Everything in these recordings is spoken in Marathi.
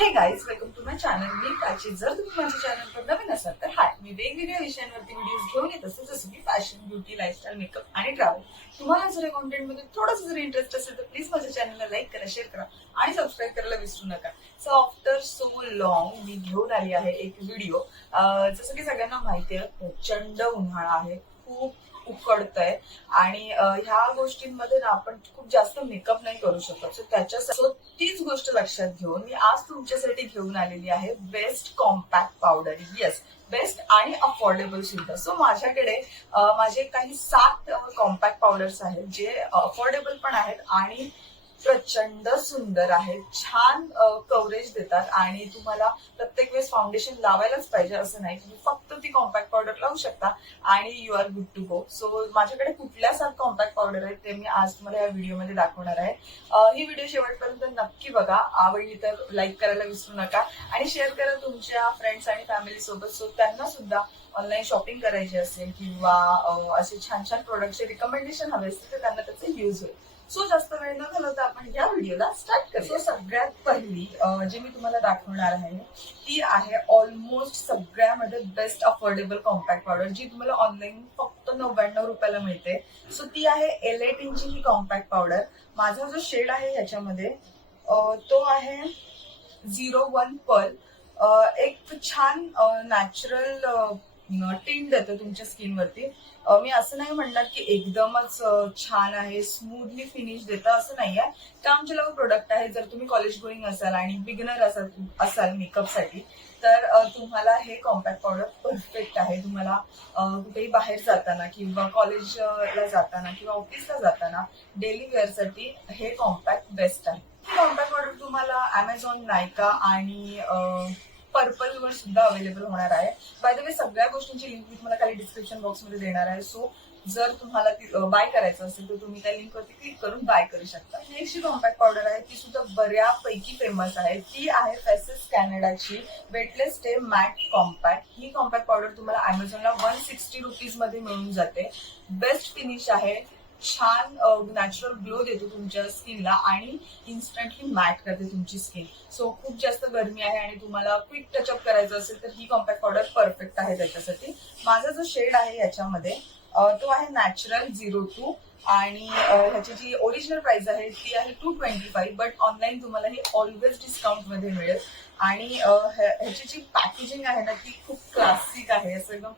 Hey guys welcome to my channel मी प्राची. जर तुम्ही माझ्या चॅनलवर नवीन असाल तर हाय मी वेगवेगळ्या विषयांवरती व्हिडिओज घेऊन येत असते जसं की फॅशन ब्युटी लाईफस्टाईल मेकअप आणि ट्रॅव्हल तुम्हाला जर या कॉन्टेंटमध्ये थोडंसं जर इंटरेस्ट असेल तर प्लीज माझ्या चॅनलला लाईक करा शेअर करा आणि सबस्क्राईब करायला विसरू नका. सो आफ्टर सो लॉंग मी घेऊन आली आहे एक व्हिडिओ जसं की सगळ्यांना माहिती आहे प्रचंड उन्हाळा आहे. खूप कळतंय आणि ह्या गोष्टींमध्ये ना आपण खूप जास्त मेकअप नाही करू शकत. सो त्याच्या तीच गोष्ट लक्षात घेऊन मी आज तुमच्यासाठी घेऊन आलेली आहे best compact powder yes best आणि अफोर्डेबल सुद्धा. सो माझ्याकडे माझे काही सात कॉम्पॅक्ट पावडर्स आहेत जे अफोर्डेबल पण आहेत आणि प्रचंड सुंदर आहेत छान कव्हरेज देतात आणि तुम्हाला प्रत्येक वेळेस फाउंडेशन लावायलाच पाहिजे असं नाही. तुम्ही फक्त ती कॉम्पॅक्ट पावडर लावू शकता आणि you are good to go so माझ्याकडे कुठल्या सात कॉम्पॅक्ट पावडर आहेत ते मी आज तुम्हाला या व्हिडिओमध्ये दाखवणार आहे. ही व्हिडिओ शेवटपर्यंत नक्की बघा. आवडली तर लाईक करायला विसरू नका आणि शेअर करा तुमच्या फ्रेंड्स आणि फॅमिली सोबत. सो त्यांना सुद्धा ऑनलाईन शॉपिंग करायची असेल किंवा असे छान छान प्रोडक्टचे रिकमेंडेशन हवे असतील तर त्यांना त्याचे युज होईल. सो जास्त वेळ न घालवता आपण या व्हिडिओला स्टार्ट करू सो सगळ्यात पहिली जी मी तुम्हाला दाखवणार आहे ती आहे ऑलमोस्ट सगळ्यामध्ये बेस्ट अफोर्डेबल कॉम्पॅक्ट पावडर जी तुम्हाला ऑनलाईन फक्त नव्याण्णव रुपयाला मिळते. सो ती आहे एल ही कॉम्पॅक्ट पावडर माझा जो शेड आहे ह्याच्यामध्ये तो आहे झिरो वन पर्ल एक छान नॅचरल टिंट देतो तुमच्या स्किनवरती मी असं नाही म्हणणार की एकदमच छान आहे स्मूथली फिनिश देतं असं नाही आहे आमच्या लवकर प्रोडक्ट आहे. जर तुम्ही कॉलेज गोईंग असाल आणि बिगनर असाल असाल मेकअपसाठी तर तुम्हाला हे कॉम्पॅक्ट पावडर परफेक्ट आहे. तुम्हाला कुठेही बाहेर जाताना किंवा कॉलेजला जाताना किंवा ऑफिसला जाताना डेली वेअरसाठी हे कॉम्पॅक्ट बेस्ट आहे. कॉम्पॅक्ट पावडर तुम्हाला अमेझॉन नायका आणि पर्पल वर सुद्धा अवेलेबल होणार आहे. बाय द वे सगळ्या गोष्टींची लिंक मी तुम्हाला खाली डिस्क्रिप्शन बॉक्समध्ये देणार आहे. सो जर तुम्हाला ती बाय करायचं असेल तर तुम्ही त्या लिंकवरती क्लिक करून बाय करू शकता. नेक्स्ट जी कॉम्पॅक्ट पावडर आहे. ती सुद्धा बऱ्यापैकी फेमस आहे. ती आहे फेसेस कॅनडाची वेटलेस डे मॅट कॉम्पॅक्ट ही कॉम्पॅक्ट पावडर तुम्हाला अमेझॉनला वन सिक्स्टी रुपीजमध्ये मिळून जाते. बेस्ट फिनिश आहे. छान नॅचरल ग्लो देतो तुमच्या स्किनला आणि इन्स्टंटली मॅट करते तुमची स्किन सो खूप जास्त गरमी आहे आणि तुम्हाला क्विक टचअप करायचं असेल तर ही कॉम्पॅक्ट पावडर परफेक्ट आहे त्याच्यासाठी. माझा जो शेड आहे याच्यामध्ये तो आहे नॅचरल झिरो टू आणि ह्याची जी ओरिजिनल प्राइस आहे ती आहे two twenty five but online तुम्हाला ही ऑलवेज डिस्काउंटमध्ये मिळेल. आणि ह्याची जी पॅकेजिंग आहे ना ती खूप क्लासिक आहे. असं एकदम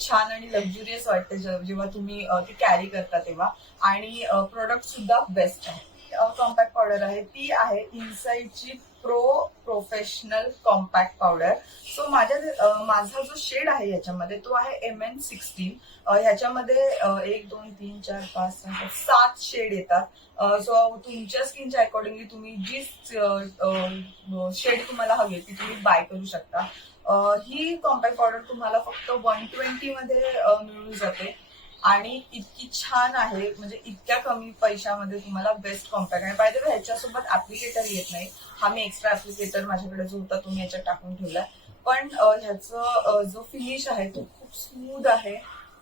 छान आणि लक्झुरियस वाटते जेव्हा तुम्ही ती कॅरी करता तेव्हा. आणि प्रोडक्ट सुद्धा बेस्ट आहे. कॉम्पॅक्ट पावडर आहे. ती आहे इनसाईडची pro professional compact powder so माझ्या माझा जो शेड आहे याच्यामध्ये तो आहे एम एन सिक्स्टीन ह्याच्यामध्ये एक दोन तीन चार पाच सहा सात, शेड येतात. सो तुमच्या स्किनच्या अकॉर्डिंगली तुम्ही जी शेड तुम्हाला हवी ती तुम्ही बाय करू शकता. ही कॉम्पॅक्ट पावडर तुम्हाला फक्त वन ट्वेंटी मध्ये मिळून जाते. आणि इतकी छान आहे म्हणजे इतक्या कमी पैशामध्ये तुम्हाला बेस्ट कॉम्पॅक्ट आणि पाहिजे ह्याच्यासोबत ऍप्लिकेटर येत नाही हा मी एक्स्ट्रा ऍप्लिकेटर माझ्याकडे जो होता तुम्ही याच्यात टाकून ठेवला पण ह्याचं जो फिनिश आहे तो खूप स्मूथ आहे.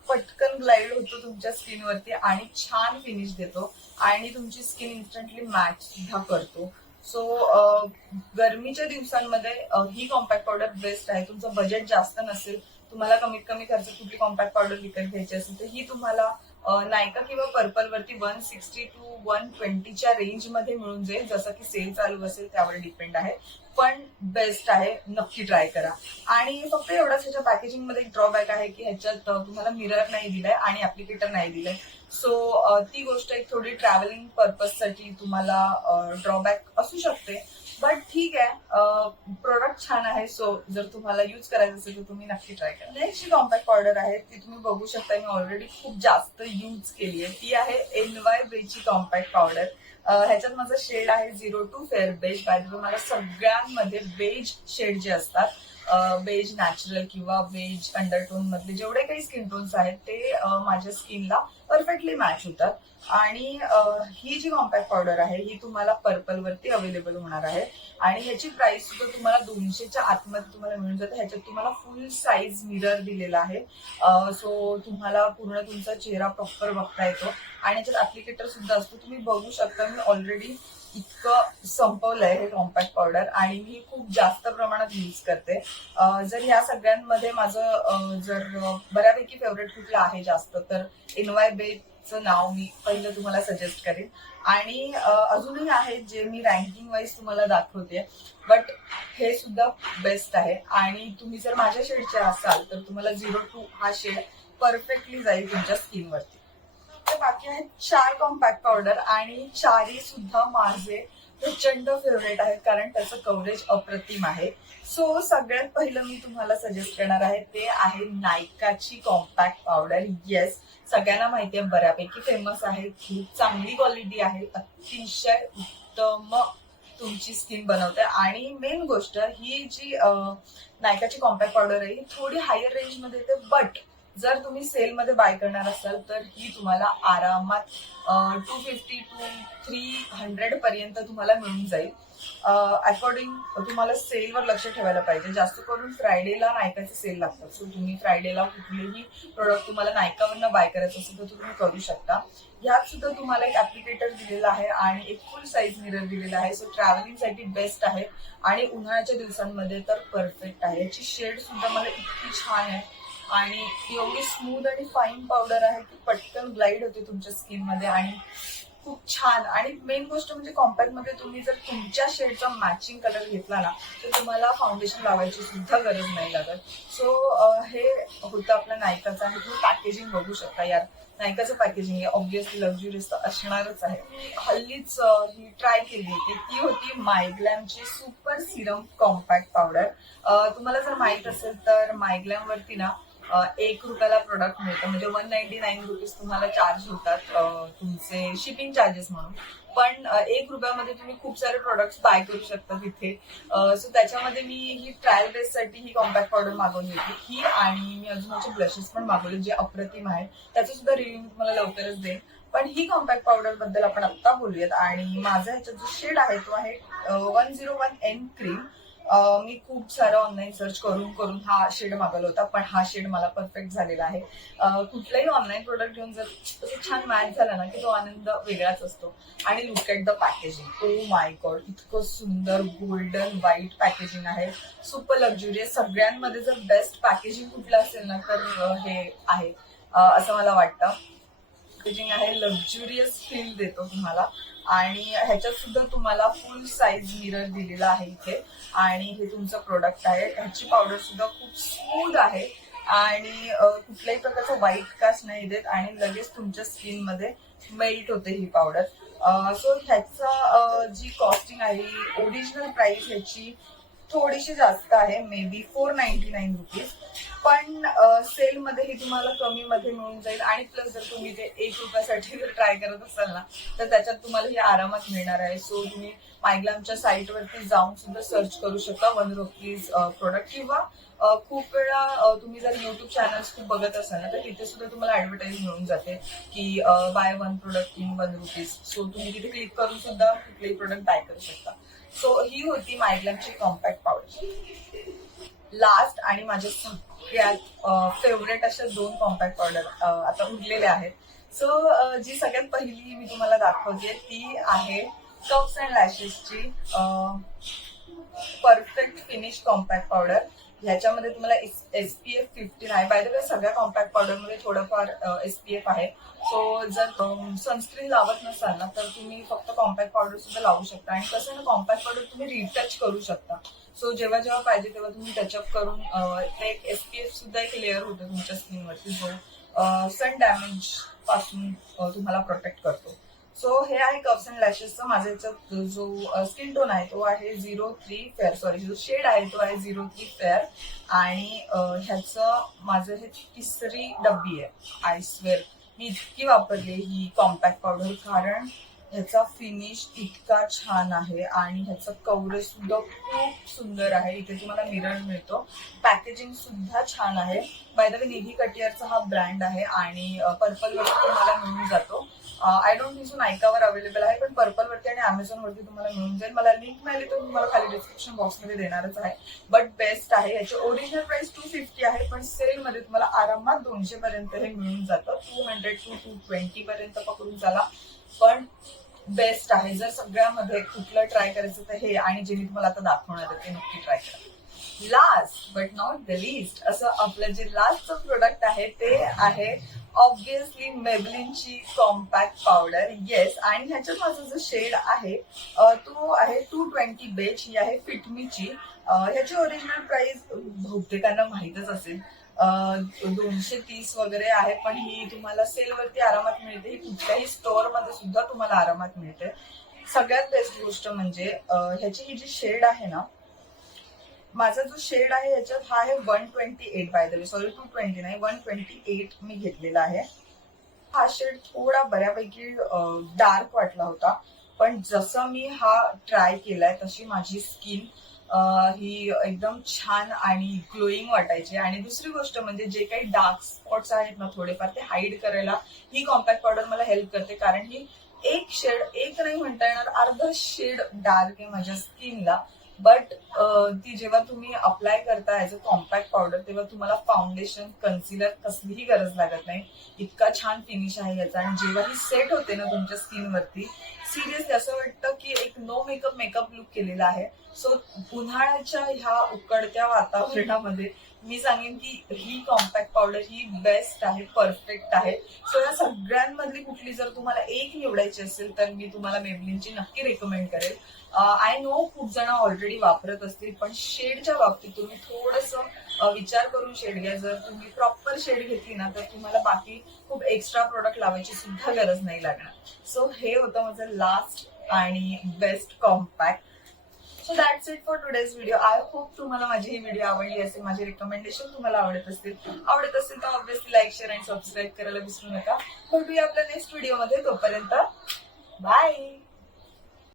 पटकन ग्लाइड होतो तुमच्या स्किनवरती आणि छान फिनिश देतो. आणि तुमची स्किन इन्स्टंटली मॅच सुद्धा करतो. सो uh, गरमीच्या दिवसांमध्ये uh, ही कॉम्पॅक्ट पावडर बेस्ट आहे. तुमचं बजेट जास्त नसेल तुम्हाला कमीत कमी खर्च कुठली कॉम्पॅक्ट पावडर विकत घ्यायची असेल तर ही तुम्हाला नायका किंवा पर्पल वरती वन सिक्स्टी टू वन ट्वेंटीच्या रेंजमध्ये मिळून जाईल जसं की सेल चालू असेल त्यावर डिपेंड आहे. पण बेस्ट आहे नक्की ट्राय करा. आणि फक्त एवढाच ह्याच्या पॅकेजिंगमध्ये एक ड्रॉबॅक आहे की ह्याच्यात तुम्हाला मिरर नाही दिलाय आणि ऍप्लिकेटर नाही दिलंय. सो ती गोष्ट एक थोडी ट्रॅव्हलिंग पर्पजसाठी तुम्हाला ड्रॉबॅक असू शकते. बट ठीक आहे. प्रोडक्ट छान आहे. सो जर तुम्हाला युज करायचं असेल तर तुम्ही नक्की ट्राय करा. नेक्स्ट जी कॉम्पॅक्ट पावडर आहे. ती तुम्ही बघू शकता. मी ऑलरेडी खूप जास्त यूज केली आहे. ती आहे एन वाय बेची कॉम्पॅक्ट पावडर ह्याच्यात माझा शेड आहे zero two fair beige by मला सगळ्यांमध्ये बेज शेड जे असतात वेज नॅचरल किंवा वेज अंडरटोन मधले जेवढे काही स्किन टोन्स आहेत ते माझ्या स्किनला परफेक्टली मॅच होतात. आणि ही जी कॉम्पॅक्ट पावडर आहे ही तुम्हाला पर्पल वरती अवेलेबल होणार आहे. आणि ह्याची प्राइस सुद्धा तुम्हाला दोनशेच्या आतमध्ये तुम्हाला मिळून जाते. ह्याच्यात तुम्हाला फुल साईज मिरर दिलेला आहे. सो तुम्हाला पूर्ण तुमचा चेहरा प्रॉपर बघता येतो. आणि ह्याच्यात ऍप्लिकेटर सुद्धा असतो. तुम्ही बघू शकता मी ऑलरेडी इतकं संपवलंय हे कॉम्पॅक्ट पावडर आणि मी खूप जास्त प्रमाणात यूज करते. जर ह्या सगळ्यांमध्ये माझं जर बऱ्यापैकी फेवरेट कुठलं आहे जास्त तर एनवाय बेचं नाव मी पहिलं तुम्हाला सजेस्ट करेन. आणि अजूनही आहेत जे मी रँकिंग वाईज तुम्हाला दाखवते बट हे सुद्धा बेस्ट आहे. आणि तुम्ही जर माझ्या शेडचे असाल तर तुम्हाला झिरो टू हा शेड परफेक्टली जाईल तुमच्या स्किनवरती तर बाकी आहेत. चार कॉम्पॅक्ट पावडर आणि चारी सुद्धा माझे प्रचंड फेवरेट आहेत कारण त्याचं कव्हरेज अप्रतिम आहे. सो सगळ्यात पहिलं मी तुम्हाला सजेस्ट करणार आहे ते आहे नायकाची कॉम्पॅक्ट पावडर येस सगळ्यांना माहिती आहे बऱ्यापैकी फेमस आहे. खूप चांगली क्वालिटी आहे. अतिशय उत्तम तुमची स्किन बनवते. आणि मेन गोष्ट ही जी नायकाची कॉम्पॅक्ट पावडर आहे ही थोडी हायर रेंजमध्ये येते बट जर तुम्ही सेलमध्ये बाय करणार असाल तर ही तुम्हाला आरामात two fifty two three hundred पर्यंत तुम्हाला मिळून जाईल. अकॉर्डिंग तुम्हाला सेलवर लक्ष ठेवायला पाहिजे. जास्त करून फ्रायडेला नायकाचे सेल लागतात सो तुम्ही फ्रायडेला कुठलेही प्रोडक्ट तुम्हाला नायकावरनं बाय करायचं असेल तर तुम्ही करू शकता. ह्यात सुद्धा तुम्हाला एक ऍप्लिकेटर दिलेला आहे आणि एक फुल साईज मिरर दिलेला आहे. सो ट्रॅव्हलिंगसाठी बेस्ट आहे. आणि उन्हाळ्याच्या दिवसांमध्ये तर परफेक्ट आहे. याची शेड सुद्धा मला इतकी छान आहे. आणि एवढी स्मूथ आणि फाईन पावडर आहे की पटकन ग्लाइड होते तुमच्या स्किनमध्ये आणि खूप छान. आणि मेन गोष्ट म्हणजे कॉम्पॅक्टमध्ये तुम्ही जर तुमच्या शेडचा मॅचिंग कलर घेतला ना तर तुम्हाला फाउंडेशन लावायची सुद्धा गरज नाही लागत. सो हे होतं आपल्या नायकाचं आणि तुम्ही पॅकेजिंग बघू शकता यार. नायकाचं पॅकेजिंग हे ऑब्विसली लक्झुरियस तर असणारच आहे. मी हल्लीच ही ट्राय केली होती ती होती मायग्लॅमची सुपर सिरम कॉम्पॅक्ट पावडर तुम्हाला जर माहीत असेल तर मायग्लॅम वरती ना एक रुपयाला प्रोडक्ट मिळतं. म्हणजे वन नाईन्टी नाईन रुपीज तुम्हाला चार्ज होतात तुमचे शिपिंग चार्जेस म्हणून. पण एक रुपयामध्ये तुम्ही खूप सारे प्रोडक्ट्स बाय करू शकता तिथे. सो त्याच्यामध्ये मी ही ट्रायल बेस साठी ही कॉम्पॅक्ट पावडर मागवली होती. ही आणि मी अजून माझे ब्लशेस पण मागवले जे अप्रतिम आहेत त्याचा सुद्धा रिव्ह्यू मला तुम्हाला लवकरच देईन. पण ही कॉम्पॅक्ट पावडरबद्दल आपण आता बोलूयात. आणि माझा ह्याचा जो शेड आहे तो आहे one zero one N cream मी खूप सारा ऑनलाईन सर्च करून करून हा शेड मागवला होता पण हा शेड मला परफेक्ट झालेला आहे. कुठलाही ऑनलाईन प्रोडक्ट घेऊन जर छान मॅच झाला ना की तो आनंद वेगळाच असतो. आणि look at the packaging oh my god इतकं सुंदर गोल्डन व्हाईट पॅकेजिंग आहे. सुपर लक्झुरियस सगळ्यांमध्ये जर बेस्ट पॅकेजिंग कुठलं असेल ना तर हे आहे. असं मला वाटतं. पॅकेजिंग आहे लक्झुरियस फील देतो तुम्हाला. आणि ह्याच्यात सुद्धा तुम्हाला फुल साईज मिरर दिलेला आहे इथे. आणि हे तुमचं प्रोडक्ट आहे. ह्याची पावडर सुद्धा खूप स्मूथ आहे. आणि कुठल्याही प्रकारचं व्हाईट कास्ट नाही देत. आणि लगेच तुमच्या स्किनमध्ये मेल्ट होते ही पावडर सो ह्याचा जी कॉस्टिंग आहे ओरिजिनल प्राइस ह्याची थोडीशी जास्त आहे maybe four ninety nine rupees पण सेल मध्ये ही तुम्हाला कमी मध्ये मिळून जाईल. आणि प्लस जर तुम्ही ते एक रुपयासाठी जर ट्राय करत असाल ना तर त्याच्यात तुम्हाला ही आरामात मिळणार आहे. सो तुम्ही मायग्लामच्या साईट वरती जाऊन सुद्धा सर्च करू शकता वन रुपीज प्रोडक्ट किंवा खूप वेळा तुम्ही जर युट्यूब चॅनल्स खूप बघत असाल ना तर तिथे सुद्धा तुम्हाला ऍडव्हर्टाईज मिळून जाते की buy one product in one rupees so तुम्ही तिथे क्लिक करून सुद्धा कुठलेही प्रोडक्ट बाय करू शकता. सो ही होती मायग्लामची कॉम्पॅक्ट पावडर लास्ट आणि माझ्या सगळ्यात फेवरेट अशा दोन कॉम्पॅक्ट पावडर आता उरलेल्या आहेत. सो जी सगळ्यात पहिली मी तुम्हाला दाखवते ती आहे कप्स अँड लॅशेसची परफेक्ट फिनिश कॉम्पॅक्ट पावडर ह्याच्यामध्ये तुम्हाला एस पी एफ फिफ्टीन आहे बाय द वे सगळ्या कॉम्पॅक्ट पावडरमध्ये थोडंफार एस पी एफ आहे. सो जर सनस्क्रीन लावत नसाल ना तर तुम्ही फक्त कॉम्पॅक्ट पावडर सुद्धा लावू शकता. आणि कसं ना कॉम्पॅक्ट पावडर तुम्ही रिटच करू शकता. सो जेव्हा जेव्हा पाहिजे तेव्हा तुम्ही टचअप करून ते एक एस पी एफ सुद्धा एक लेअर होतो तुमच्या स्किनवरती जो सन डॅमेजपासून तुम्हाला प्रोटेक्ट करतो. सो हे आहे कप्स अँड लॅशेसचं माझा याच्यात जो स्किन टोन आहे तो आहे झिरो थ्री फेअर सॉरी जो शेड आहे तो आहे झिरो थ्री फेअर आणि ह्याचं माझं हे तिसरी डब्बी आहे. आयस्वेअर मी इतकी वापरली ही कॉम्पॅक्ट पावडर कारण ह्याचा फिनिश इतका छान आहे आणि ह्याचं कवरेज सुद्धा खूप सुंदर आहे. इथे तुम्हाला मिरर मिळतो. पॅकेजिंग सुद्धा छान आहे. बाय द वे निधी कटियरचा हा ब्रँड आहे आणि पर्पल वरती तुम्हाला मिळून जातो. आय डोंट थिंक सो नायकावर अवेलेबल आहे पण पर्पल वरती आणि अमेझॉन वरती तुम्हाला मिळून जाईल. मला लिंक मिळाली तर तुम्हाला खाली डिस्क्रिप्शन बॉक्समध्ये देणारच आहे. बट बेस्ट आहे याची ओरिजिनल प्राइस टू फिफ्टी आहे पण सेल मध्ये तुम्हाला आरामात दोनशे पर्यंत हे मिळून जातं. Two hundred to two twenty पर्यंत पकडून चाला. पण बेस्ट आहे जर सगळ्यामध्ये कुठलं ट्राय करायचं तर हे आणि जे मी तुम्हाला आता दाखवणार आहे ते नक्की ट्राय करा. Last but not the least असं आपलं जे लास्टचं प्रोडक्ट आहे ते आहे ऑब्विसली मेबलिनची कॉम्पॅक्ट पावडर येस आणि ह्याच्यात माझा जो शेड आहे तो आहे टू ट्वेंटी बेच ही आहे फिटमीची ह्याची ओरिजिनल प्राइस बहुतेकांना माहीतच असेल. दोनशे तीस वगैरे आहे पण ही तुम्हाला सेलवरती आरामात मिळते. ही कुठल्याही स्टोअरमध्ये सुद्धा तुम्हाला आरामात मिळते. सगळ्यात बेस्ट गोष्ट म्हणजे ह्याची ही जी शेड आहे ना माझा जो शेड आहे याच्यात हा आहे one twenty eight by the way sorry two twenty नाही वन ट्वेंटी एट मी घेतलेला आहे. हा शेड थोडा बऱ्यापैकी डार्क वाटला होता. पण जसं मी हा ट्राय केलाय तशी माझी स्किन ही एकदम छान आणि ग्लोईंग वाटायची. आणि दुसरी गोष्ट म्हणजे जे काही डार्क स्पॉट्स आहेत ना थोडेफार ते हाईड करायला ही कॉम्पॅक्ट पावडर मला हेल्प करते. कारण ही एक शेड एक नाही म्हणता येणार अर्ध शेड डार्क आहे माझ्या स्किनला बट ती जेव्हा तुम्ही अप्लाय करता ऍज अ कॉम्पॅक्ट पावडर तेव्हा तुम्हाला फाउंडेशन कन्सिलर कसलीही गरज लागत नाही. इतका छान फिनिश आहे याचा. आणि जेव्हा ही सेट होते ना तुमच्या स्किनवरती सिरियसली असं वाटतं की एक नो मेकअप मेकअप लुक केलेला आहे. सो उन्हाळ्याच्या ह्या उकडत्या वातावरणामध्ये मी सांगेन की ही कॉम्पॅक्ट पावडर ही बेस्ट आहे परफेक्ट आहे. सो या सगळ्यांमधली कुठली जर तुम्हाला एक निवडायची असेल तर मी तुम्हाला मेबलिनची नक्की रेकमेंड करेल. आय नो खूप जण ऑलरेडी वापरत असतील पण शेडच्या बाबतीत तुम्ही थोडस विचार करून शेड घ्या. जर तुम्ही प्रॉपर शेड घेतली ना तर तुम्हाला बाकी खूप एक्स्ट्रा प्रोडक्ट लावायची सुद्धा गरज नाही लागणार. सो हे होतं माझं लास्ट आणि best compact so that's it for today's video I hope तुम्हाला माझी ही व्हिडिओ आवडली असेल माझे रिकमेंडेशन तुम्हाला आवडत असतील. आवडत असेल तर ऑब्व्हियसली लाईक शेअर आणि सबस्क्राईब करायला विसरू नका. भेटूया आपल्या नेक्स्ट व्हिडिओमध्ये तोपर्यंत बाय